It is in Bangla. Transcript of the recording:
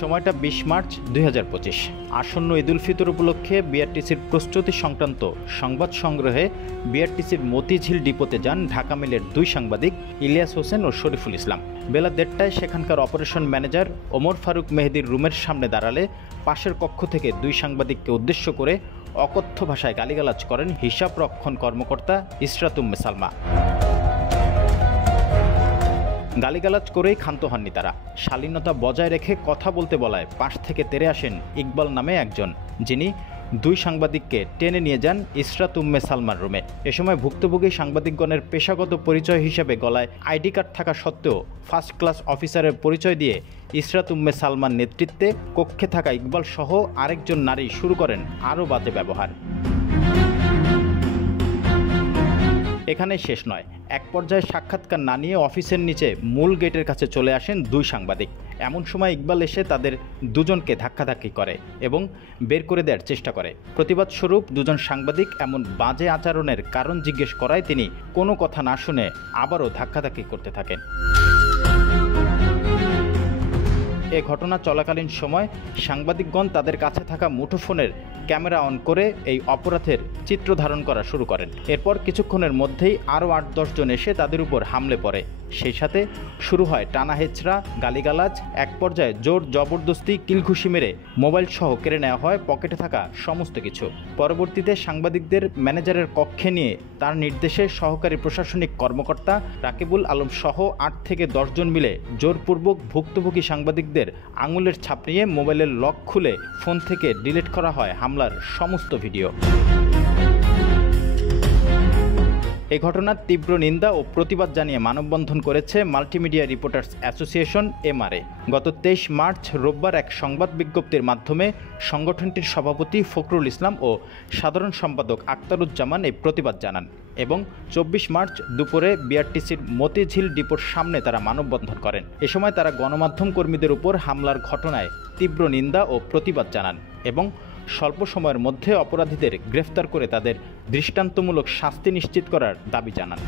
সময়টা ২০ মার্চ ২০২৫। আসন্ন ঈদ উল ফিতর উপলক্ষে বিআরটিসির প্রস্তুতি সংক্রান্ত সংবাদ সংগ্রহে বিআরটিসির মতিঝিল ডিপোতে যান ঢাকা মেলের দুই সাংবাদিক ইলিয়াস হোসেন ও শরীফুল ইসলাম। বেলা ১:৩০টায় সেখানকার অপারেশন ম্যানেজার ওমর ফারুক মেহেদির রুমের সামনে দাঁড়ালে পাশের কক্ষ থেকে দুই সাংবাদিককে উদ্দেশ্য করে অকথ্য ভাষায় গালিগালাজ করেন হিসাব রক্ষণ কর্মকর্তা ইসরাত উম্মে সালমা। গালিগালাজ করেই ক্ষান্ত হননি তারা। শালীনতা বজায় রেখে কথা বলতে বলায় পাশ থেকে তেড়ে আসেন ইকবাল নামে একজন, যিনি দুই সাংবাদিককে টেনে নিয়ে যান ইসরাত উম্মে সালমার রুমে। এ সময় ভুক্তভোগী সাংবাদিকগণের পেশাগত পরিচয় হিসেবে গলায় আইডি কার্ড থাকা সত্ত্বেও ফার্স্ট ক্লাস অফিসারের পরিচয় দিয়ে ইসরাত উম্মে সালমার নেতৃত্বে কক্ষে থাকা ইকবাল সহ আরেকজন নারী শুরু করেন আরও বাজে ব্যবহার। এখানে শেষ নয়, এক পর্যায়ে সাক্ষাৎকার না নিয়ে অফিসের নিচে মূল গেটের কাছে চলে আসেন দুই সাংবাদিক। এমন সময় ইকবাল এসে তাদের দুজনকে ধাক্কাধাক্কি করে এবং বের করে দেওয়ার চেষ্টা করে। প্রতিবাদ স্বরূপ দুজন সাংবাদিক এমন বাজে আচরণের কারণ জিজ্ঞেস করায় তিনি কোনো কথা না শুনে আবারও ধাক্কাধাক্কি করতে থাকেন। এ ঘটনা চলাকালীন সময় সাংবাদিকগণ তাদের কাছে থাকা মুঠোফোনের ক্যামেরা অন করে এই অপরাধের চিত্র ধারণ করা শুরু করেন। এরপর কিছুক্ষণের মধ্যেই আরও ৮-১০ জন এসে তাদের উপর হামলে পড়ে। সেই সাথে শুরু হয় টানা হেঁচড়া, গালিগালাজ, এক পর্যায়ে জোর জবরদস্তি কিলঘুষি মেরে মোবাইল সহ কেড়ে নেওয়া হয় পকেটে থাকা সমস্ত কিছু। পরবর্তীতে সাংবাদিকদের ম্যানেজারের কক্ষে নিয়ে তার নির্দেশে সহকারী প্রশাসনিক কর্মকর্তা রাকিবুল আলম সহ ৮ থেকে ১০ জন মিলে জোরপূর্বক ভুক্তভোগী সাংবাদিকদের আঙুলের ছাপ নিয়ে মোবাইলের লক খুলে ফোন থেকে ডিলিট করা হয় হামলার সমস্ত ভিডিও। এই ঘটনার তীব্র নিন্দা ও প্রতিবাদ জানিয়ে মানববন্ধন করেছে মাল্টিমিডিয়া রিপোর্টার্স অ্যাসোসিয়েশন MRA। গত ২৩ মার্চ রোববার এক সংবাদ বিজ্ঞপ্তির মাধ্যমে সংগঠনটির সভাপতি ফখরুল ইসলাম ও সাধারণ সম্পাদক আক্তারুজ্জামান এই প্রতিবাদ জানান এবং ২৪ মার্চ দুপুরে বিআরটিসির মতিঝিল ডিপোর সামনে তারা মানববন্ধন করেন। এ সময় তারা গণমাধ্যম কর্মীদের উপর হামলার ঘটনায় তীব্র নিন্দা ও প্রতিবাদ জানান এবং স্বল্প সময়ের মধ্যে অপরাধীদের গ্রেফতার করে তাদের দৃষ্টান্তমূলক শাস্তি নিশ্চিত করার দাবি জানান।